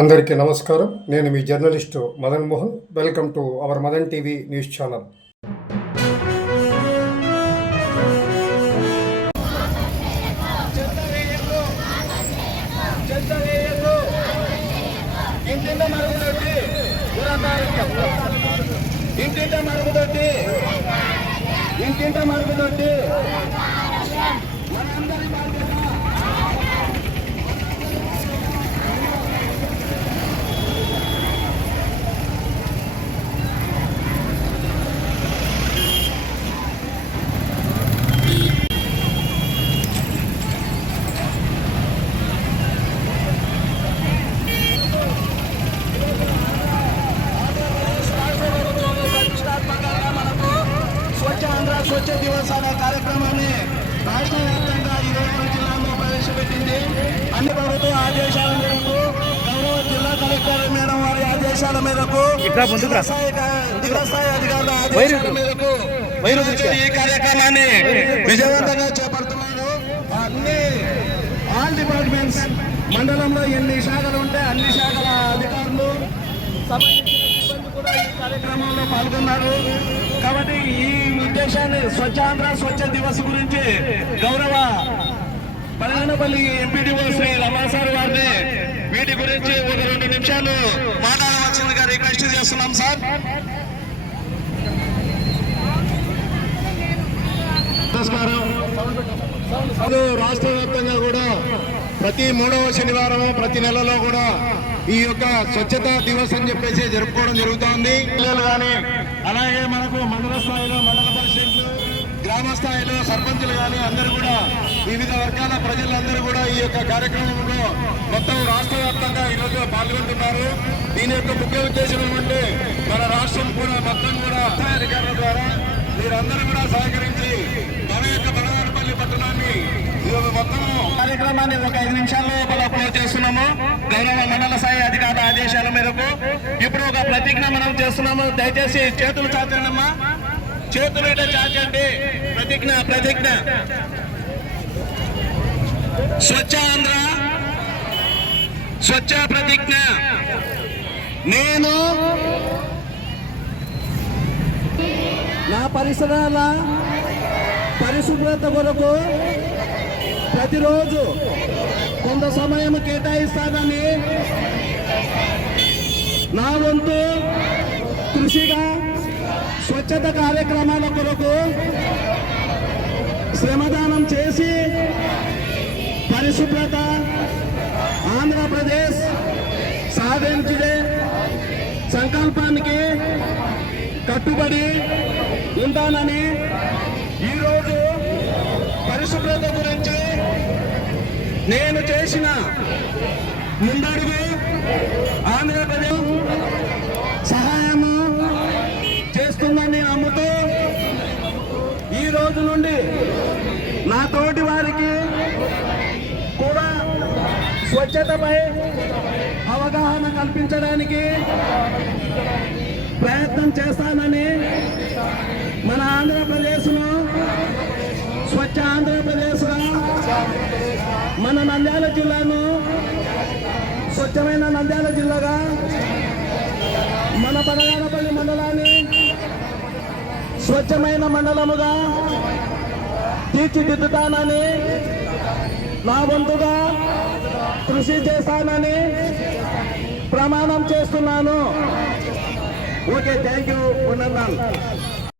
అందరికీ నమస్కారం. నేను మీ journalist Madan Mohan. Welcome to our Madan TV news channel. ఇంటింట మరుగుదొట్టి ఇంటింట మరుగుదొట్టి మనందరి బాధ్యత ప్రతిష్టాత్మకంగా మనకు స్వచ్ఛ ఆంధ్ర అనే కార్యక్రమాన్ని రాష్ట్ర వ్యాప్తంగా ఈ రోజు జిల్లాలో ప్రవేశపెట్టింది. అన్ని ప్రభుత్వ ఆదేశాల మేరకు గౌరవ జిల్లా కలెక్టర్ మేడం వారి ఆదేశాల మేరకు దివసాయ అధికారుల ఆదేశాల మేరకు ఈరోజు ఈ కార్యక్రమాన్ని విజయవంతంగా చేపడుతున్నారు. అన్ని ఆల్ డిపార్ట్మెంట్స్ మండలంలో ఎన్ని శాఖలు ఉంటే అన్ని శాఖల అధికారులు సంబంధించిన సిబ్బంది కూడా ఈ కార్యక్రమంలో పాల్గొన్నారు కాబట్టి ఈ ఉద్దేశాన్ని స్వచ్ఛాంధ్ర స్వచ్ఛ దివస్ గురించి గౌరవ పల్లెనపల్లి ఎంపీడీఓ శ్రీ రమాసార్ వారిని వీటి గురించి ఒక రెండు నిమిషాలు మాట్లాడవలసిందిగా రిక్వెస్ట్ చేస్తున్నాం సార్. నమస్కారం. రాష్ట్ర వ్యాప్తంగా కూడా ప్రతి మూడవ శనివారం ప్రతి నెలలో కూడా ఈ యొక్క స్వచ్ఛతా దివస్ అని చెప్పేసి జరుపుకోవడం జరుగుతోంది. పిల్లలు కానీ అలాగే మనకు మండల స్థాయిలో మండల గ్రామ స్థాయిలో సర్పంచులు కానీ అందరూ కూడా వివిధ వర్గాల ప్రజలందరూ కూడా ఈ యొక్క కార్యక్రమంలో మొత్తం రాష్ట్ర వ్యాప్తంగా ఈరోజు పాల్గొంటున్నారు. దీని యొక్క ముఖ్య ఉద్దేశం ఏమంటే మన రాష్ట్రం కూడా మొత్తం కూడా అధికారుల ద్వారా మీరందరూ కూడా సహకరించి మన యొక్క బలవారపల్లి పట్టణాన్ని మొత్తం కార్యక్రమాన్ని ఒక ఐదు నిమిషాల్లో లోపల అప్లోడ్ చేస్తున్నాము. గౌరవ మండల స్థాయి అధికారుల ఆదేశాల మేరకు. ఇప్పుడు ఒక ప్రతిజ్ఞ మనం చేస్తున్నాము. దయచేసి చేతులు చాచండి అమ్మా చేతులు ఇట్లా చాచండి. ప్రతిజ్ఞ ప్రతిజ్ఞ. స్వచ్ఛ ఆంధ్ర స్వచ్ఛ ప్రతిజ్ఞ. నేను నా పరిసరాల పరిశుభ్రత కొరకు ప్రతిరోజు కొంత సమయం కేటాయిస్తానని నా వంతు కృషిగా స్వచ్ఛత కార్యక్రమాల కొరకు శ్రమదానం చేసి పరిశుభ్రత ఆంధ్రప్రదేశ్ సాధించే సంకల్పానికి కట్టుబడి ఉంటానని ఈరోజు పరిశుభ్రత గురించి నేను చేసిన ముందడుగు ఆంధ్రప్రదేశ్ సహాయ తోటి వారికి కూడా స్వచ్ఛతపై అవగాహన కల్పించడానికి ప్రయత్నం చేస్తానని మన ఆంధ్రప్రదేశ్లో స్వచ్ఛ ఆంధ్రప్రదేశ్గా మన నంద్యాల జిల్లాను స్వచ్ఛమైన నంద్యాల జిల్లాగా మన పనగానపల్లి మండలాన్ని స్వచ్ఛమైన మండలముగా తీర్చిదిద్దుతానని నా వంతుగా కృషి చేస్తానని ప్రమాణం చేస్తున్నాను. Okay thank you ఉన్నందాలు